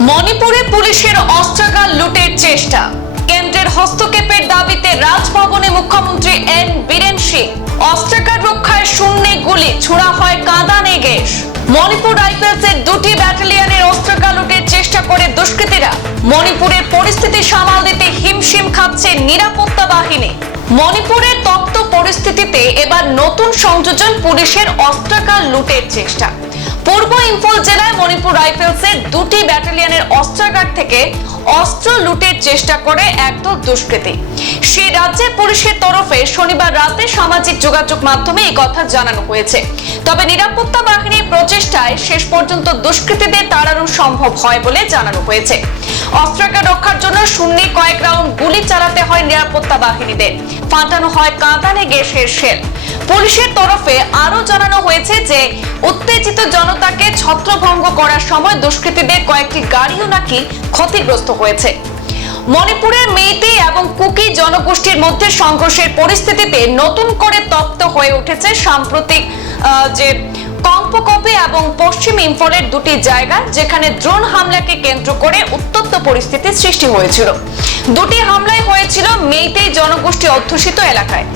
মণিপুরে পুলিশের অস্ত্রাগার লুটের চেষ্টা। কেন্দ্রের হস্তক্ষেপের দাবিতে রাজভবনে মুখ্যমন্ত্রী এন বীরেন সিং। অস্ত্রাগার রক্ষায় শূন্যে গুলি, ছোড়া হয় কাঁদানে গ্যাস। মণিপুর রাইফেলসের দুটি ব্যাটালিয়নের অস্ত্রাগার লুটের চেষ্টা করে দুষ্কৃতীরা। মণিপুরের পরিস্থিতি সামাল দিতে হিমশিম খাচ্ছে নিরাপত্তা বাহিনী। মণিপুরের তপ্ত পরিস্থিতিতে এবার নতুন সংযোজন পুলিশের অস্ত্রাগার লুটের চেষ্টা। পূর্ব ইম্ফল জেলায় মণিপুর রাইফেলসের দুটি ব্যাটালিয়নের অস্ত্রাগার থেকে অস্ত্র লুটের চেষ্টা করে একদল দুষ্কৃতী। সেই রাজ্যের পুলিশের তরফে শনিবার রাতে সামাজিক যোগাযোগ মাধ্যমে এই কথা জানানো হয়েছে। তবে নিরাপত্তা বাহিনীর প্রচেষ্টায় শেষ পর্যন্ত দুষ্কৃতীদের তাড়ানো সম্ভব হয় বলে জানানো হয়েছে। অস্ত্রাগার রক্ষার জন্য শূন্য কয়েক রাউন্ড গুলি চালাতে হয় নিরাপত্তা বাহিনীদের। ফাটানো হয় কাঁদানে গ্যাসের শেল পুলিশের তরফে আরও জানানো হয়েছে যে উত্তেজিত জনতাকে ছত্রভঙ্গ করার সময় দুষ্কৃতীদের কয়েকটি গাড়িও নাকি ক্ষতিগ্রস্ত হয়েছে। মণিপুরের মেয়েতে এবং কুকি জনগোষ্ঠীর মধ্যে সংঘর্ষের পরিস্থিতিতে নতুন করে তপ্ত হয়ে উঠেছে সাম্প্রতিক যে কম্পকপে এবং পশ্চিম ইম্ফলের দুটি জায়গা, যেখানে ড্রোন হামলাকে কেন্দ্র করে উত্তপ্ত পরিস্থিতির সৃষ্টি হয়েছিল। দুটি হামলায় হয়েছিল মেইতেই জনগোষ্ঠী অধ্যুষিত এলাকায়।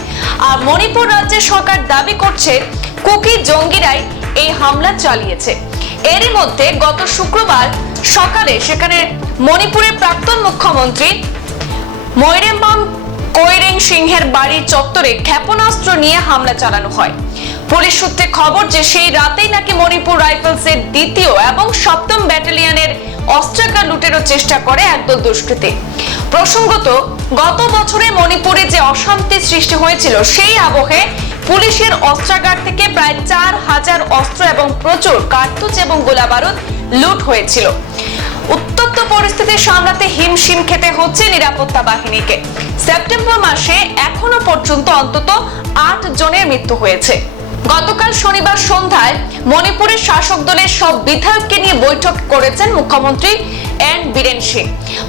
আর মণিপুর রাজ্যের সরকার দাবি করছে, কুকি জঙ্গিরাই এই হামলা চালিয়েছে। এরই মধ্যে গত শুক্রবার সকালে সেখানে মণিপুরের প্রাক্তন মুখ্যমন্ত্রী ময়রেম্বাম কৈরেং সিংহের বাড়ির চত্বরে ক্ষেপণাস্ত্র নিয়ে হামলা চালানো হয়। পুলিশ সূত্রে খবর যে সেই রাতেই নাকি মণিপুর রাইফেলসের দ্বিতীয় এবং সপ্তম ব্যাটালিয়নের অস্ত্রাগার লুটেরও চেষ্টা করে একদল দুষ্কৃতী। প্রসঙ্গত, গত বছরে মণিপুরে যে অশান্তি সৃষ্টি হয়েছিল, সেই আবহে পুলিশের অস্ত্রাগার থেকে প্রায় চার হাজার অস্ত্র এবং প্রচুর কার্তুজ এবং গোলাবারুদ লুট হয়েছিল। উত্তপ্ত পরিস্থিতি সামলাতে হিমশিম খেতে হচ্ছে নিরাপত্তা বাহিনীকে। সেপ্টেম্বর মাসে এখনও পর্যন্ত অন্তত আট জনের মৃত্যু হয়েছে। গতকাল শনিবার সন্ধ্যায় মণিপুরের শাসক দলের সব বিধায়ককে নিয়ে বৈঠক করেছেন মুখ্যমন্ত্রী এন বীরেন সিং।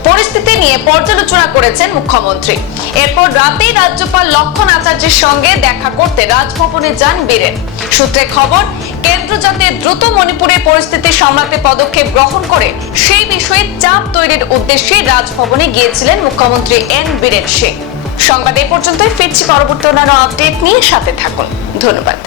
পরিস্থিতি নিয়ে পর্যালোচনা করেছেন মুখ্যমন্ত্রী। এরপর রাতেই রাজ্যপাল লক্ষণ আচার্যের সঙ্গে দেখা করতে রাজভবনে যান বীরেন। সূত্রে খবর, কেন্দ্র যাতে দ্রুত মণিপুরের পরিস্থিতি সামলাতে পদক্ষেপ গ্রহণ করে, সেই বিষয়ে চাপ তৈরির উদ্দেশ্যে রাজভবনে গিয়েছিলেন মুখ্যমন্ত্রী এন বীরেন সিং। সংবাদ এ পর্যন্তই, ফিরছি পরবর্তী অন্যান্য আপডেট নিয়ে সাথে থাকুন। ধন্যবাদ।